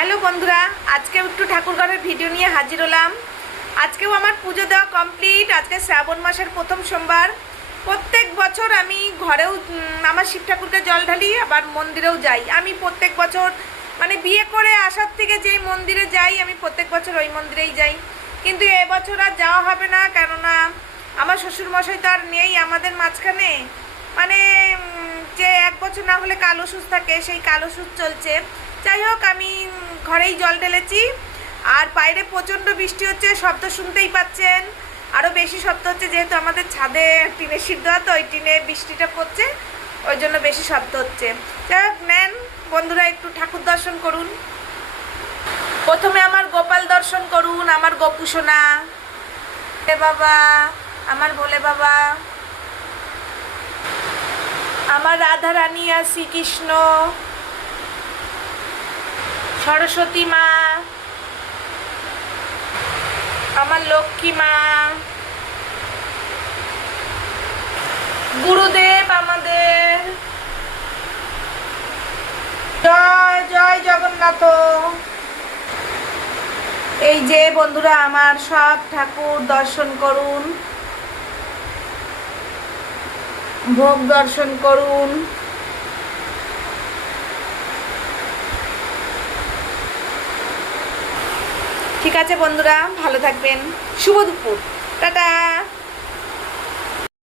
Hello বন্ধুরা, আজকে একটু ঠাকুরঘরের ভিডিও নিয়ে হাজির হলাম। আজকেও আমার পুজো দেওয়া কমপ্লিট। আজকে শ্রাবণ মাসের প্রথম সোমবার। প্রত্যেক বছর আমি ঘরেও আমার শিব ঠাকুরকে জল ঢালি, আবার মন্দিরেও যাই। আমি প্রত্যেক বছর মানে বিয়ে করে আসার থেকে যেই মন্দিরে যাই, আমি প্রত্যেক বছর ওই মন্দিরেই যাই। কিন্তু এবছর আর যাওয়া হবে না, কেননা আমার শ্বশুরমশাই তো আর নেই আমাদের মাঝখানে। মানে যে এক বছর না হলে কালো সুচ থাকে, সেই কালো সুচ চলছে। যাই হোক, আমি ঘরেই জল ঢেলেছি। আর বাইরে প্রচণ্ড বৃষ্টি হচ্ছে, শব্দ শুনতেই পাচ্ছেন। আরও বেশি শব্দ হচ্ছে, যেহেতু আমাদের ছাদে টিনের সিদ্ধ হয়, তো ওই টিনে বৃষ্টিটা পড়ছে, ওই জন্য বেশি শব্দ হচ্ছে। যাই হোক, নেন বন্ধুরা, একটু ঠাকুর দর্শন করুন। প্রথমে আমার গোপাল দর্শন করুন, আমার গোপু সোনা, হে বাবা, আমার ভোলে বাবা, আমার রাধা রানী আর শ্রীকৃষ্ণ, সরস্বতী মা, আমার লক্ষ্মী মা, গুরুদেব আমাদের। জয় জয় জগন্নাথ। এই যে বন্ধুরা, আমার সব ঠাকুর দর্শন করুন, ভোগ দর্শন করুন। ঠিক আছে বন্ধুরা, ভালো থাকবেন। শুভ দুপুর, টাটা।